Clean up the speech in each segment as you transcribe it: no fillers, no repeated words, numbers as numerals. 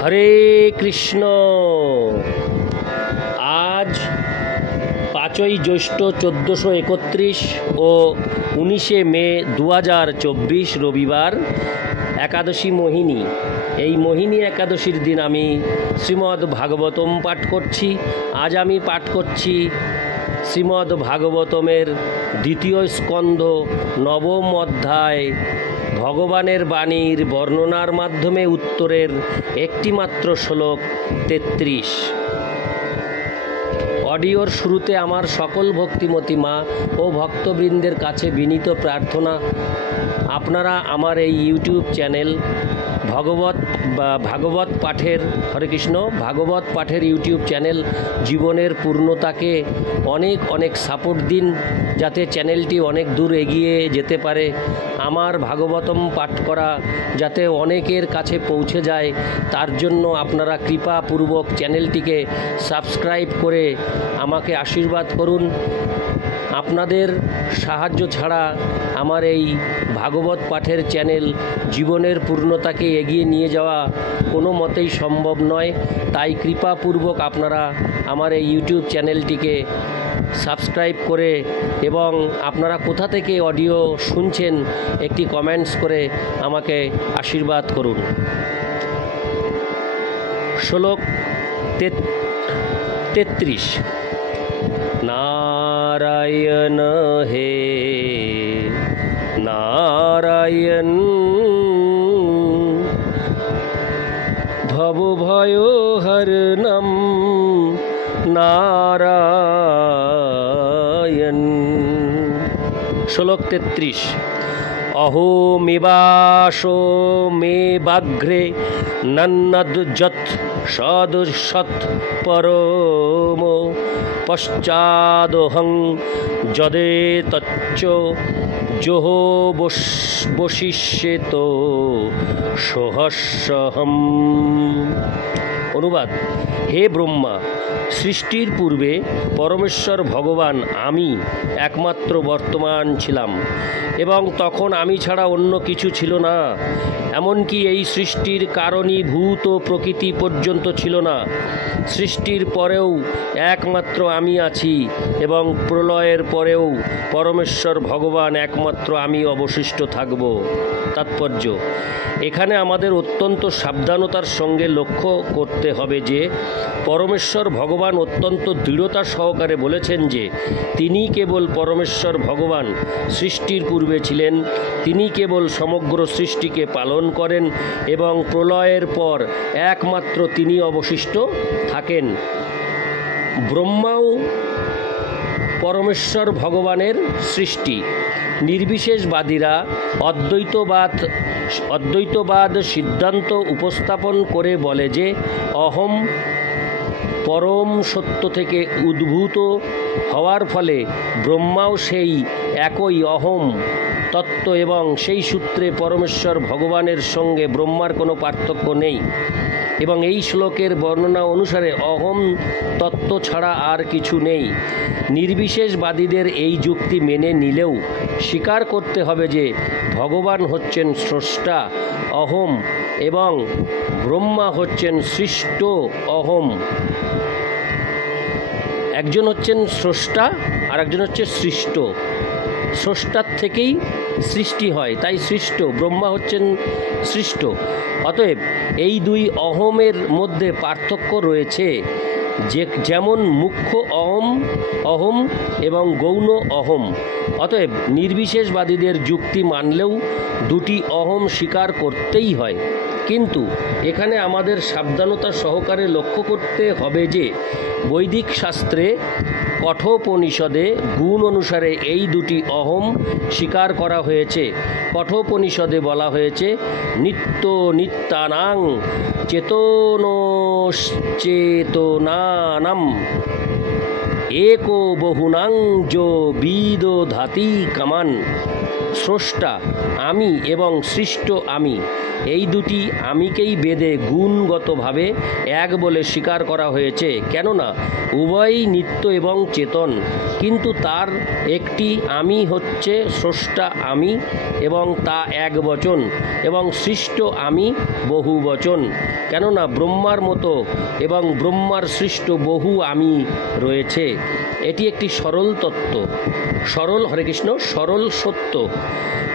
হরে কৃষ্ণ। আজ 5ই জ্যৈষ্ঠ 1431 ও 19শে মে 2024 রবিবার, একাদশী মোহিনী। এই মোহিনী একাদশীর দিন আমি শ্রীমদ্ ভাগবতম পাঠ করছি। আজ আমি পাঠ করছি শ্রীমদ্ ভাগবতমের 2য় স্কন্ধ 9ম অধ্যায়, ভগবানের বাণীর বর্ণনার মাধ্যমে উত্তরের একটিমাত্র শ্লোক 33। অডিওর শুরুতে আমার সকল ভক্তিমতী মা ও ভক্তবৃন্দের কাছে বিনীত প্রার্থনা, আপনারা আমার এই ইউটিউব চ্যানেল ভাগবত পাঠের হরে কৃষ্ণ ভাগবত পাঠের ইউটিউব চ্যানেল জীবনের পূর্ণতাকে অনেক অনেক সাপোর্ট দিন, যাতে চ্যানেলটি অনেক দূর এগিয়ে যেতে পারে। আমার ভাগবতম পাঠ করা যাতে অনেকের কাছে পৌঁছে যায়, তার জন্য আপনারা কৃপাপূর্বক চ্যানেলটিকে সাবস্ক্রাইব করে আমাকে আশীর্বাদ করুন। আপনাদের সাহায্য ছাড়া আমার এই ভাগবত পাঠের চ্যানেল জীবনের পূর্ণতাকে এগিয়ে নিয়ে যাওয়া কোনো মতেই সম্ভব নয়। তাই কৃপাপূর্বক আপনারা আমার এই ইউটিউব চ্যানেলটিকে সাবস্ক্রাইব করে এবং আপনারা কোথা থেকে অডিও শুনছেন একটি কমেন্টস করে আমাকে আশীর্বাদ করুন। শ্লোক 33। नारायण हे नारायण भव भयो हरणम नारायण। श्लोक 33। अहो मेवाशो मे बाघ्रे नन्नद्जत सदसत परमो पश्चादहं जदे तच्च जोहो বশিষ্যেত সহস্রহম। অনুবাদ: হে ব্রহ্মা, সৃষ্টির পূর্বে পরমেশ্বর ভগবান আমি একমাত্র বর্তমান ছিলাম এবং তখন আমি ছাড়া অন্য কিছু ছিল না। এমনকি এই সৃষ্টির কারণীভূত প্রকৃতি পর্যন্ত ছিল না। সৃষ্টির পরেও একমাত্র আমি আছি এবং প্রলয়ের পরেও পরমেশ্বর ভগবান একমাত্র আমি অবশিষ্ট থাকব। তাৎপর্য: এখানে আমাদের অত্যন্ত সাবধানতার সঙ্গে লক্ষ্য করতে হবে যে পরমেশ্বর ভগবান অত্যন্ত দৃঢ়তা সহকারে বলেছেন যে তিনি কেবল পরমেশ্বর ভগবান সৃষ্টির পূর্বে ছিলেন, তিনি কেবল সমগ্র সৃষ্টিকে পালন করেন এবং প্রলয়ের পর একমাত্র তিনি অবশিষ্ট থাকেন। ব্রহ্মাও পরমেশ্বর ভগবানের সৃষ্টি। নির্বিশেষবাদীরা অদ্বৈতবাদ সিদ্ধান্ত উপস্থাপন করে বলে যে অহম পরম সত্য থেকে উদ্ভূত হওয়ার ফলে ব্রহ্মাও সেই একই অহম তত্ত্ব এবং সেই সূত্রে পরমেশ্বর ভগবানের সঙ্গে ব্রহ্মার কোনো পার্থক্য নেই। এবং এই শ্লোকের বর্ণনা অনুসারে অহম তত্ত্ব ছাড়া আর কিছু নেই। নির্বিশেষবাদীদের এই যুক্তি মেনে নিলেও স্বীকার করতে হবে যে ভগবান হচ্ছেন স্রষ্টা অহম এবং ব্রহ্মা হচ্ছেন সৃষ্ট অহম। একজন হচ্ছেন স্রষ্টা আর একজন হচ্ছে সৃষ্ট। স্রষ্টার থেকেই সৃষ্টি হয়, তাই সৃষ্ট। ব্রহ্মা হচ্ছেন সৃষ্ট। অতএব এই দুই অহমের মধ্যে পার্থক্য রয়েছে, যেমন মুখ্য অহম এবং গৌণ অহম। অতএব নির্বিশেষবাদীদের যুক্তি মানলেও দুটি অহম স্বীকার করতেই হয়। কিন্তু এখানে আমাদের সাবধানতা সহকারে লক্ষ্য করতে হবে যে বৈদিক শাস্ত্রে কঠোপনিষদে গুণ অনুসারে এই দুটি অহম স্বীকার করা হয়েছে। কঠোপনিষদে বলা হয়েছে নিত্য নিত্যানাং চেতনানাম एको বহুনাং যো বিদধাতি কামান। স্রষ্টা আমি এবং সৃষ্ট আমি, এই দুটি আমিকেই বেদে গুণগতভাবে এক বলে স্বীকার করা হয়েছে। কেননা উভয়ই নিত্য এবং চেতন, কিন্তু তার একটি আমি হচ্ছে স্রষ্টা আমি এবং তা এক বচন, এবং সৃষ্ট আমি বহু বচন। কেননা ব্রহ্মার মতো এবং ব্রহ্মার সৃষ্ট বহু আমি রয়েছে। এটি একটি সরল তত্ত্ব, সরল হরে কৃষ্ণ সরল সত্য।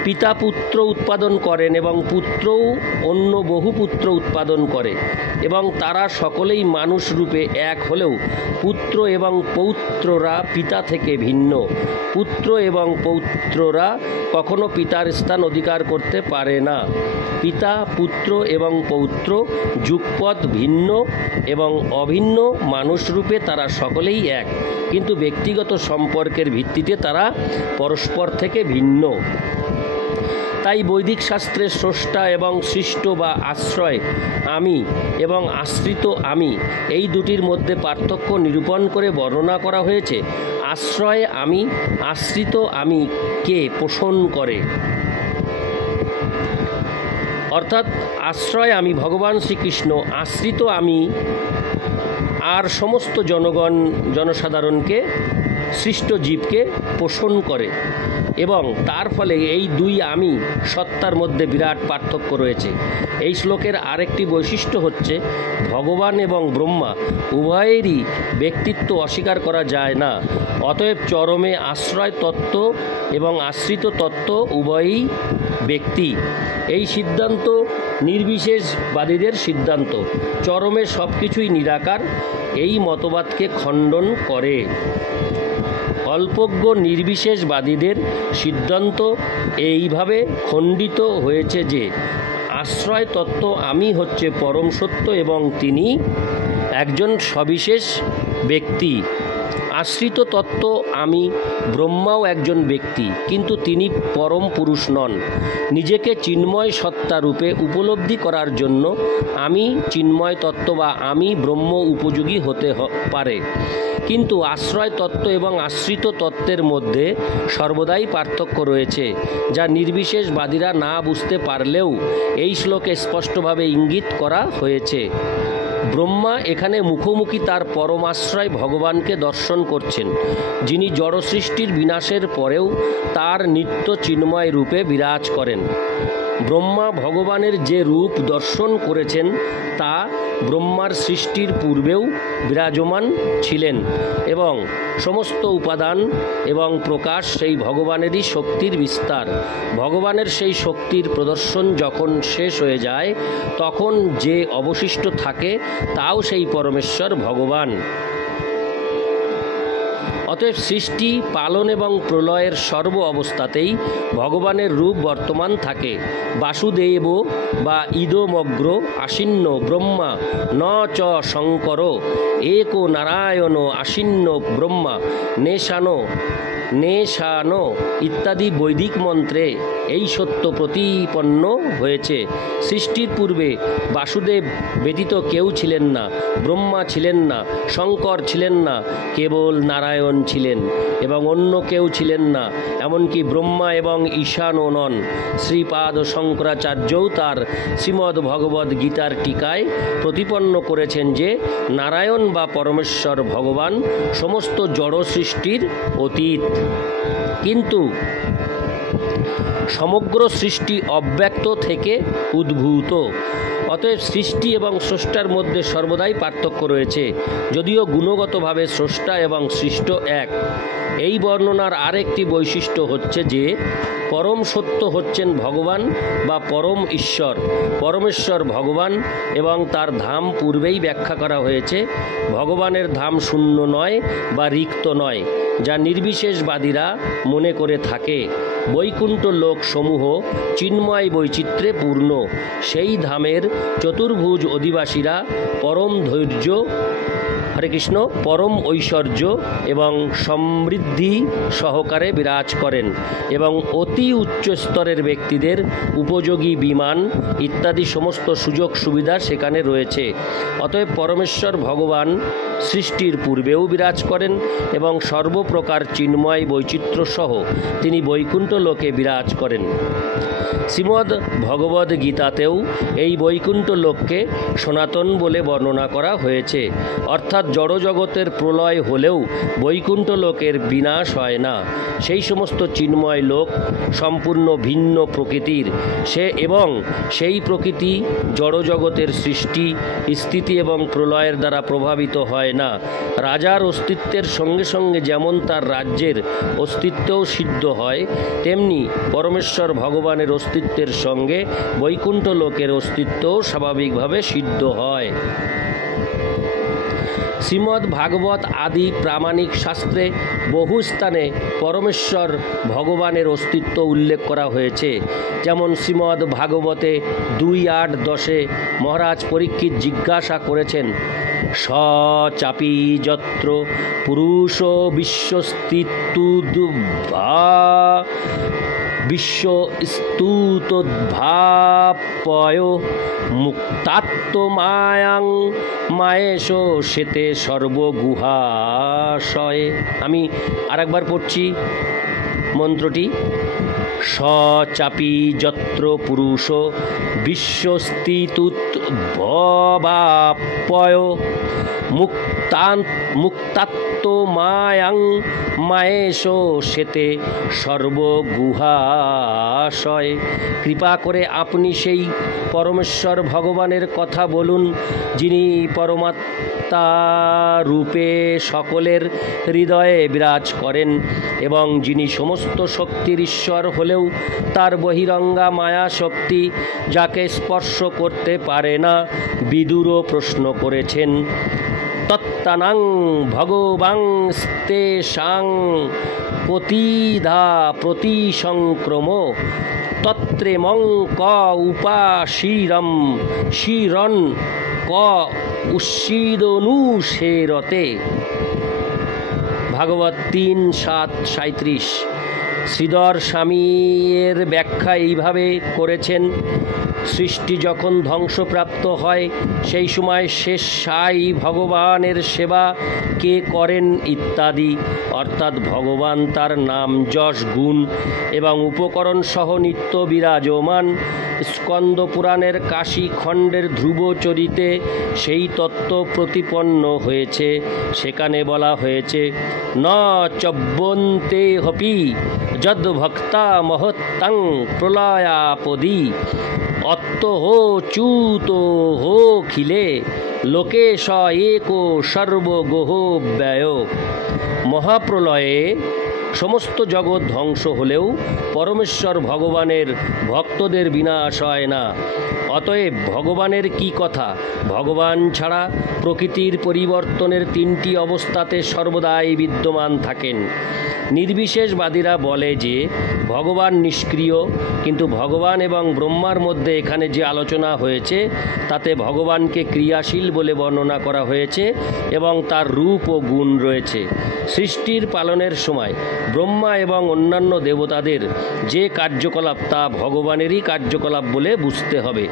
পিতা পুত্র উৎপাদন করেন এবং পুত্রও অন্য বহু পুত্র উৎপাদন করে, এবং তারা সকলেই মানুষ রূপে এক হলেও পুত্র এবং পৌত্ররা পিতা থেকে ভিন্ন। পুত্র এবং পৌত্ররা কখনো পিতার স্থান অধিকার করতে পারে না। পিতা পুত্র এবং পৌত্র যুগপৎ ভিন্ন এবং অভিন্ন, মানুষ রূপে তারা সকলেই এক, কিন্তু ব্যক্তিগত সম্পর্কের ভিত্তিতে তারা পরস্পর থেকে ভিন্ন। তাই বৈদিক শাস্ত্রে স্রষ্টা এবং সৃষ্ট বা আশ্রয় আমি এবং আশ্রিত আমি, এই দুটির মধ্যে পার্থক্য নিরূপণ করে বর্ণনা করা হয়েছে। আশ্রয় আমি আশ্রিত আমিকে পোষণ করে, অর্থাৎ আশ্রয় আমি ভগবান শ্রীকৃষ্ণ, আশ্রিত আমি আর সমস্ত জনসাধারণকে, সৃষ্ট জীবকে পোষণ করে, এবং তার ফলে এই দুই আমি সত্তার মধ্যে বিরাট পার্থক্য রয়েছে। এই শ্লোকের আরেকটি বৈশিষ্ট্য হচ্ছে ভগবান এবং ব্রহ্মা উভয়েরই ব্যক্তিত্ব অস্বীকার করা যায় না। অতএব চরমে আশ্রয় তত্ত্ব এবং আশ্রিত তত্ত্ব উভয়ই ব্যক্তি, এই সিদ্ধান্ত নির্বিশেষবাদীদের সিদ্ধান্ত। চরমে সব কিছুই নিরাকার, এই মতবাদকে খণ্ডন করে। অল্পজ্ঞ নির্বিশেষবাদীদের সিদ্ধান্ত এইভাবে খণ্ডিত হয়েছে যে আশ্রয় তত্ত্ব আমি হচ্ছে পরম সত্য এবং তিনি একজন সবিশেষ ব্যক্তি। আশ্রিত তত্ত্ব আমি ব্রহ্মাও একজন ব্যক্তি, কিন্তু তিনি পরম পুরুষ নন। নিজেকে চিন্ময় সত্তা রূপে উপলব্ধি করার জন্য আমি চিন্ময় তত্ত্ব বা আমি ব্রহ্ম উপযোগী হতে পারে, কিন্তু আশ্রয় তত্ত্ব এবং আশ্রিত তত্ত্বের মধ্যে সর্বদাই পার্থক্য রয়েছে, যা নির্বিশেষবাদীরা না বুঝতে পারলেও এই শ্লোকে স্পষ্টভাবে ইঙ্গিত করা হয়েছে। ব্রহ্মা এখানে মুখোমুখি তার পরমাশ্রয় ভগবানকে দর্শন করছেন, যিনি জড় সৃষ্টির বিনাশের পরেও তার নিত্য চিন্ময় রূপে বিরাজ করেন। ব্রহ্মা ভগবানের যে রূপ দর্শন করেছেন তা ব্রহ্মার সৃষ্টির পূর্বেও বিরাজমান ছিলেন, এবং সমস্ত উপাদান এবং প্রকাশ সেই ভগবানেরই শক্তির বিস্তার। ভগবানের সেই শক্তির প্রদর্শন যখন শেষ হয়ে যায়, তখন যে অবশিষ্ট থাকে তাও সেই পরমেশ্বর ভগবান। অতএব সৃষ্টি, পালন এবং প্রলয়ের সর্ব অবস্থাতেই ভগবানের রূপ বর্তমান থাকে। বাসুদেব বা ইদমগ্র আসিন্ন ব্রহ্মা ন চ শঙ্কর एको নারায়ণ আসিন্ন ব্রহ্মা নেশানো ইত্যাদি বৈদিক মন্ত্রে এই সত্য প্রতিপন্ন হয়েছে। সৃষ্টির পূর্বে বাসুদেব ব্যতীত কেউ ছিলেন না, ব্রহ্মা ছিলেন না, শঙ্কর ছিলেন না, কেবল নারায়ণ ছিলেন এবং অন্য কেউ ছিলেন না, এমনকি ব্রহ্মা এবং ঈশানও নন। শ্রীপাদ শঙ্করাচার্যও তার শ্রীমদ্ ভগবদ্ গীতার টিকায় প্রতিপন্ন করেছেন যে নারায়ণ বা পরমেশ্বর ভগবান সমস্ত জড় সৃষ্টির অতীত, কিন্তু সমগ্র সৃষ্টি অব্যক্ত থেকে উদ্ভূত। অতএব সৃষ্টি এবং স্রষ্টার মধ্যে সর্বদাই পার্থক্য রয়েছে, যদিও গুণগতভাবে স্রষ্টা এবং সৃষ্ট এক। এই বর্ণনার আরেকটি বৈশিষ্ট্য হচ্ছে যে পরম সত্য হচ্ছেন ভগবান বা পরম ঈশ্বর। পরমেশ্বর ভগবান এবং তার ধাম পূর্বেই ব্যাখ্যা করা হয়েছে। ভগবানের ধাম শূন্য নয় বা রিক্ত নয়, যা নির্বিশেষবাদীরা মনে করে থাকে। বৈকুণ্ঠ লোক সমূহ চিন্ময় বৈচিত্র্যে পূর্ণ। সেই ধামের চতুর্ভুজ অধিবাসীরা পরম ধৈর্য হরে কৃষ্ণ, পরম ঐশ্বর্য এবং সমৃদ্ধি সহকারে বিরাজ করেন এবং অতি উচ্চ স্তরের ব্যক্তিদের উপযোগী বিমান ইত্যাদি সমস্ত সুযোগ সুবিধা সেখানে রয়েছে। অতএব পরমেশ্বর ভগবান সৃষ্টির পূর্বেও বিরাজ করেন এবং সর্বপ্রকার চিন্ময় বৈচিত্র্য সহ তিনি বৈকুণ্ঠ লোকে বিরাজ করেন। শ্রীমদ্ ভগবদ্ গীতাতেও এই বৈকুণ্ঠ লোককে সনাতন বলে বর্ণনা করা হয়েছে, অর্থাৎ জড়জগতের প্রলয় হলেও বৈকুণ্ঠ লোকের বিনাশ হয় না। সেই সমস্ত চিন্ময় লোক সম্পূর্ণ ভিন্ন প্রকৃতির এবং সেই প্রকৃতি জড়জগতের সৃষ্টি, স্থিতি এবং প্রলয়ের দ্বারা প্রভাবিত হয় না। রাজার অস্তিত্বের সঙ্গে সঙ্গে যেমন তার রাজ্যের অস্তিত্বও সিদ্ধ হয়, তেমনি পরমেশ্বর ভগবানের অস্তিত্বের সঙ্গে বৈকুণ্ঠ লোকের অস্তিত্বও স্বাভাবিকভাবে সিদ্ধ হয়। শ্রীমদ্ ভাগবত আদি প্রামাণিক শাস্ত্রে বহু স্থানে পরমেশ্বর ভগবানের অস্তিত্ব উল্লেখ করা হয়েছে। যেমন শ্রীমদ্ ভাগবতে 2:8-10 মহারাজ পরীক্ষিত জিজ্ঞাসা করেছেন, স চাপি যত্র পুরুষ বিশ্বস্তুতোদ্ভাপয় মুক্তাত্মায়াং মায়েশ সেতে সর্বগুহাশয়ে। আমি আরেকবার পড়ছি মন্ত্রটি। স চাপি যত্র পুরুষ বিশ্বস্তিতুদ্ভাপয় মুক্তাত্মায়াং মায়েশ সেতে সর্বগুহাশয়। কৃপা করে আপনি সেই পরমেশ্বর ভগবানের কথা বলুন, যিনি পরমাত্মা রূপে সকলের হৃদয়ে বিরাজ করেন এবং যিনি সমস্ত শক্তির ঈশ্বর হলেও তার বহিরঙ্গা মায়া শক্তি যাকে স্পর্শ করতে পারে না। বিদুরও প্রশ্ন করেছেন, তত্তানাং ভগবাংস্তেষাং পতিধা প্রতিসংক্রম তত্রেমং ক উপাশিরম শিরন ক উচ্ছিদনুশেরতে। ভাগবত 3:7-37। শ্রীধর স্বামীর ব্যাখ্যা এইভাবে করেছেন, সৃষ্টি যখন ধ্বংসপ্রাপ্ত হয় সেই সময় শেষ সাই ভগবানের সেবা কে করেন ইত্যাদি, অর্থাৎ ভগবান তার নাম যশ গুণ এবং উপকরণ সহ নিত্য বিরাজমান। স্কন্দ পুরাণের কাশী খণ্ডের ধ্রুবচরিতে সেই তত্ত্ব প্রতিপন্ন হয়েছে। সেখানে বলা হয়েছে, ন চব্বন্তে হপি যদ ভক্তা মহত্তাং প্রলয়াপদি অত্তহো চ্যুতো হো খিলে লোকেশ একো সর্বগোহ ব্যয়। মহাপ্রলয়ে সমস্ত জগৎ ধ্বংস হলেও পরমেশ্বর ভগবানের ভক্তদের বিনাশ হয় না। অতএব ভগবানের কি কথা? ভগবান ছাড়া প্রকৃতির পরিবর্তনের 3টি অবস্থাতে সর্বদাই বিদ্যমান থাকেন। নির্বিশেষবাদীরা বলে যে ভগবান নিষ্ক্রিয়, কিন্তু ভগবান এবং ব্রহ্মার মধ্যে এখানে যে আলোচনা হয়েছে তাতে ভগবানকে ক্রিয়াশীল বলে বর্ণনা করা হয়েছে এবং তার রূপ ও গুণ রয়েছে। সৃষ্টির পালনের সময় ব্রহ্মা এবং অন্যান্য দেবতাদের যে কার্যকলাপ তা ভগবানেরই কার্যকলাপ বলে বুঝতে হবে।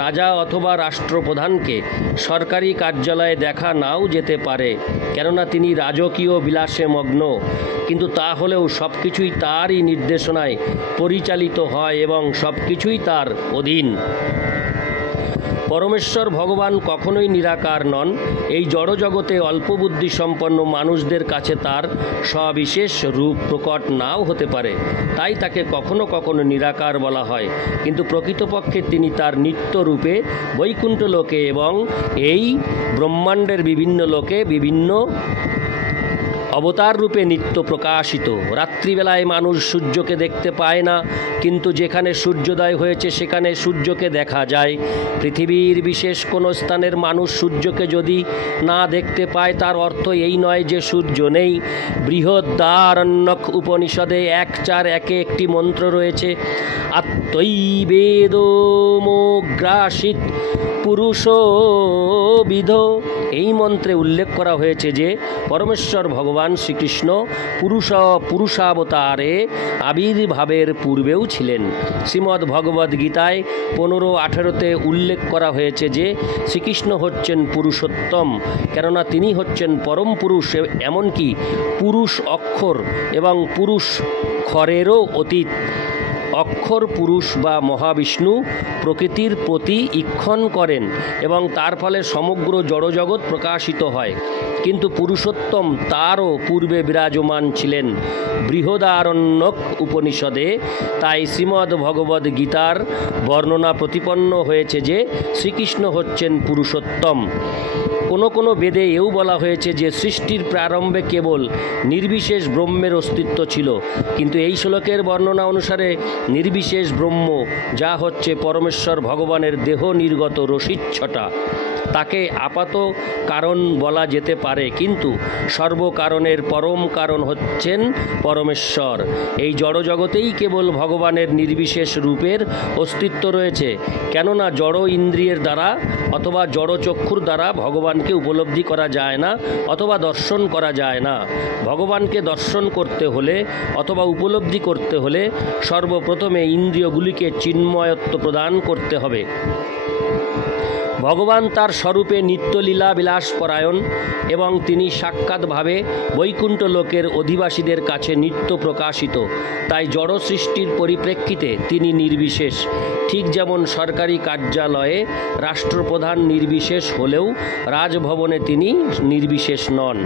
রাজা অথবা রাষ্ট্রপ্রধানকে সরকারি কার্যালয়ে দেখা নাও যেতে পারে, কেননা তিনি রাজকীয় বিলাসে মগ্ন, কিন্তু তা হলেও সব কিছুই তারই নির্দেশনায় পরিচালিত হয় এবং সব কিছুই তার অধীন। পরমেশ্বর ভগবান কখনোই নিরাকার নন। এই জড়জগতে অল্পবুদ্ধি সম্পন্ন মানুষদের কাছে তার সবিশেষ রূপ প্রকট নাও হতে পারে, তাই তাকে কখনো কখনো নিরাকার বলা হয়, কিন্তু প্রকৃতপক্ষে তিনি তার নিত্য রূপে বৈকুণ্ঠ লোকে এবং এই ব্রহ্মাণ্ডের বিভিন্ন লোকে বিভিন্ন অবতার রূপে নিত্য প্রকাশিত। রাত্রিবেলায় মানুষ সূর্যকে দেখতে পায় না, কিন্তু যেখানে সূর্যোদয় হয়েছে সেখানে সূর্যকে দেখা যায়। পৃথিবীর বিশেষ কোনো স্থানের মানুষ সূর্যকে যদি না দেখতে পায় তার অর্থ এই নয় যে সূর্য নেই। বৃহদারণ্যক উপনিষদে 1:4 একটি মন্ত্র রয়েছে, আত্মৈবেদমোগ্রাসিত পুরুষবিধ। এই মন্ত্রে উল্লেখ করা হয়েছে যে পরমেশ্বর ভগবান শ্রীকৃষ্ণ পুরুষাবতারে আবির্ভাবের পূর্বেও ছিলেন। শ্রীমদ্ ভগবদ্ গীতায় 15-18 উল্লেখ করা হয়েছে যে শ্রীকৃষ্ণ হচ্ছেন পুরুষোত্তম, কেননা তিনি হচ্ছেন পরম পুরুষ, এমনকি পুরুষ অক্ষর এবং পুরুষ ক্ষরেরও অতীত। অক্ষর পুরুষ বা মহাবিষ্ণু প্রকৃতির প্রতি ঈক্ষণ করেন এবং তার ফলে সমগ্র জড়জগৎ প্রকাশিত হয়, কিন্তু পুরুষোত্তম তারও পূর্বে বিরাজমান ছিলেন বৃহদারণ্যক উপনিষদে। তাই শ্রীমদ্ ভগবদ্ গীতার বর্ণনা প্রতিপন্ন হয়েছে যে শ্রীকৃষ্ণ হচ্ছেন পুরুষোত্তম। কোনো বেদে এও বলা হয়েছে যে সৃষ্টির প্রারম্ভে কেবল নির্বিশেষ ব্রহ্মের অস্তিত্ব ছিল, কিন্তু এই শ্লোকের বর্ণনা অনুসারে নির্বিশেষ ব্রহ্ম, যা হচ্ছে পরমেশ্বর ভগবানের দেহ নির্গত রসিচ্ছটা, তাকে আপাত কারণ বলা যেতে পারে, কিন্তু সর্বকারণের পরম কারণ হচ্ছেন পরমেশ্বর। এই জড়জগতেই কেবল ভগবানের নির্বিশেষ রূপের অস্তিত্ব রয়েছে, কেননা জড় ইন্দ্রিয়ের দ্বারা অথবা জড় চক্ষুর দ্বারা ভগবানকে উপলব্ধি করা যায় না অথবা দর্শন করা যায় না। ভগবানকে দর্শন করতে হলে অথবা উপলব্ধি করতে হলে সর্বপ্রথমে ইন্দ্রিয়গুলিকে চিন্ময়ত্ব প্রদান করতে হবে। ভগবান তার স্বরূপে নিত্যলীলা বিলাসপরায়ণ এবং তিনি সাক্ষাৎভাবে বৈকুণ্ঠ লোকের অধিবাসীদের কাছে নিত্য প্রকাশিত। তাই জড় সৃষ্টির পরিপ্রেক্ষিতে তিনি নির্বিশেষ। ঠিক যেমন সরকারি কার্যালয়ে রাষ্ট্রপ্রধান নির্বিশেষ হলেও রাজভবনে তিনি নির্বিশেষ নন,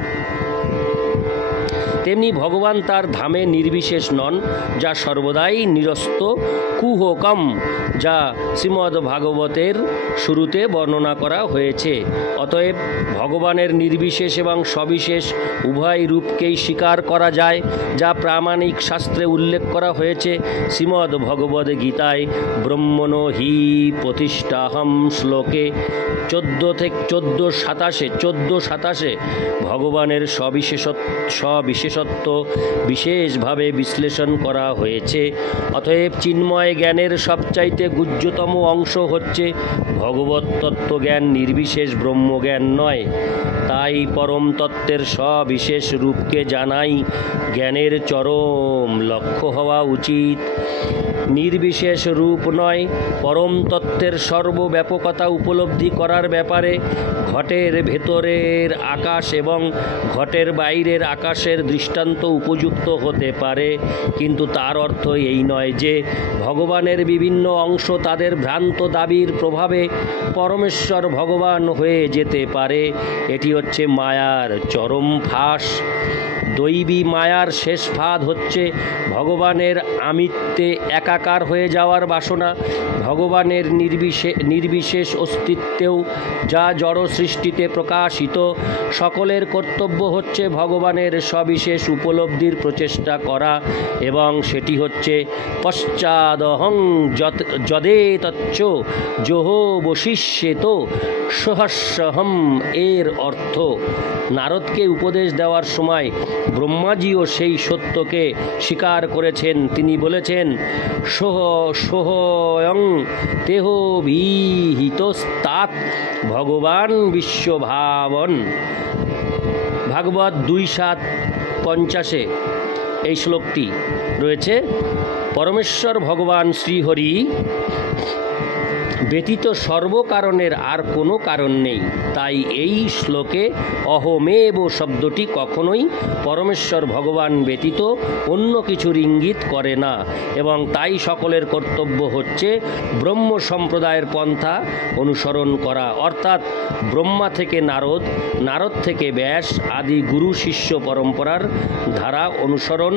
তেমনি ভগবান তার ধামে নির্বিশেষ নন, যা সর্বদাই নিরস্ত কুহকম, যা শ্রীমদ্ ভাগবতের শুরুতে বর্ণনা করা হয়েছে। অতএব ভগবানের নির্বিশেষ এবং সবিশেষ উভয় রূপকেই স্বীকার করা যায়, যা প্রামাণিক শাস্ত্রে উল্লেখ করা হয়েছে। শ্রীমদ্ ভগবদ্ গীতায় ব্রহ্মণো হি প্রতিষ্ঠাহম শ্লোকে 14-27 ভগবানের সবিশেষত্ব বিশেষভাবে বিশ্লেষণ করা হয়েছে। অতএব চিন্ময় জ্ঞানের সবচাইতে গুহ্যতম অংশ হচ্ছে ভগবত তত্ত্বজ্ঞান, নির্বিশেষ ব্রহ্মজ্ঞান নয়। তাই পরম তত্ত্বের সবিশেষ রূপকে জানাই জ্ঞানের চরম লক্ষ্য হওয়া উচিত। নির্বিশেষ রূপ নয়, পরম তত্ত্বের সর্বব্যাপকতা উপলব্ধি করার ব্যাপারে ঘটের ভেতরের আকাশ এবং ঘটের বাইরের আকাশের দৃষ্টান্ত উপযুক্ত হতে পারে, কিন্তু তার অর্থ এই নয় যে ভগবানের বিভিন্ন অংশ তাদের ভ্রান্ত দাবির প্রভাবে পরমেশ্বর ভগবান হয়ে যেতে পারে। এটি হচ্ছে মায়ার চরম ফাঁস। দৈবী মায়ার শেষ ফাঁদ হচ্ছে ভগবানের আমিত্বে একাকার হয়ে যাওয়ার বাসনা। ভগবানের নির্বিশেষ অস্তিত্বেও যা জড় সৃষ্টিতে প্রকাশিত, সকলের কর্তব্য হচ্ছে ভগবানের সবিশেষ উপলব্ধির প্রচেষ্টা করা, এবং সেটি হচ্ছে পশ্চাদহং যদেতচ্চ যোহো বশিষ্যেত সহস্যহম। এর অর্থ, নারদকে উপদেশ দেওয়ার সময় ব্রহ্মাজিও সেই সত্যকে স্বীকার করেছেন। তিনি বলেছেন, সোহয়ং তেহ বিহিতস্তাৎ ভগবান বিশ্বভাবন। ভাগবত 2:7-50 এই শ্লোকটি রয়েছে। পরমেশ্বর ভগবান শ্রীহরি ব্যতীত সর্বকারণের আর কোনো কারণ নেই। তাই এই শ্লোকে অহমেব শব্দটি কখনোই পরমেশ্বর ভগবান ব্যতীত অন্য কিছুর ইঙ্গিত করে না, এবং তাই সকলের কর্তব্য হচ্ছে ব্রহ্ম সম্প্রদায়ের পন্থা অনুসরণ করা, অর্থাৎ ব্রহ্মা থেকে নারদ, নারদ থেকে ব্যাস আদি গুরু শিষ্য পরম্পরার ধারা অনুসরণ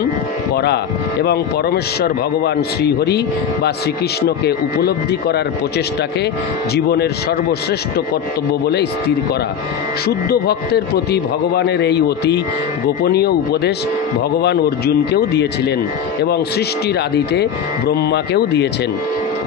করা এবং পরমেশ্বর ভগবান শ্রীহরি বা শ্রীকৃষ্ণকে উপলব্ধি করার প্রচেষ্টা প্রচেষ্টাকে জীবনের সর্বশ্রেষ্ঠ কর্তব্য বলে স্থির করা। শুদ্ধ ভক্তের প্রতি ভগবানের এই অতি গোপনীয় উপদেশ ভগবান অর্জুনকেও দিয়েছিলেন এবং সৃষ্টির আদিতে ব্রহ্মাকেও দিয়েছেন।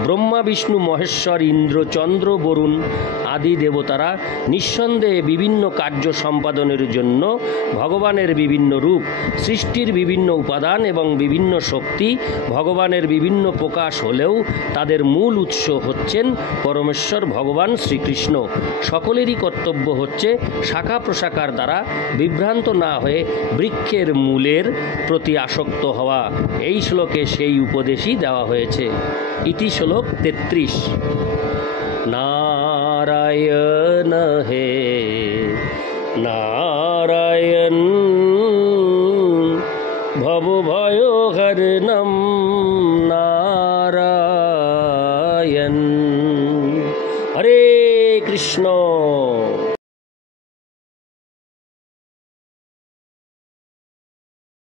ব্রহ্মা, বিষ্ণু, মহেশ্বর, ইন্দ্র, চন্দ্র, বরুণ আদি দেবতারা নিঃসন্দেহে বিভিন্ন কার্য সম্পাদনের জন্য ভগবানের বিভিন্ন রূপ। সৃষ্টির বিভিন্ন উপাদান এবং বিভিন্ন শক্তি ভগবানের বিভিন্ন প্রকাশ হলেও তাদের মূল উৎস হচ্ছেন পরমেশ্বর ভগবান শ্রীকৃষ্ণ। সকলেরই কর্তব্য হচ্ছে শাখা প্রশাখার দ্বারা বিভ্রান্ত না হয়ে বৃক্ষের মূলের প্রতি আসক্ত হওয়া। এই শ্লোকে সেই উপদেশই দেওয়া হয়েছে। ইতি শ্লোক 33। नारायण हे नारायण भव भयो हरणम।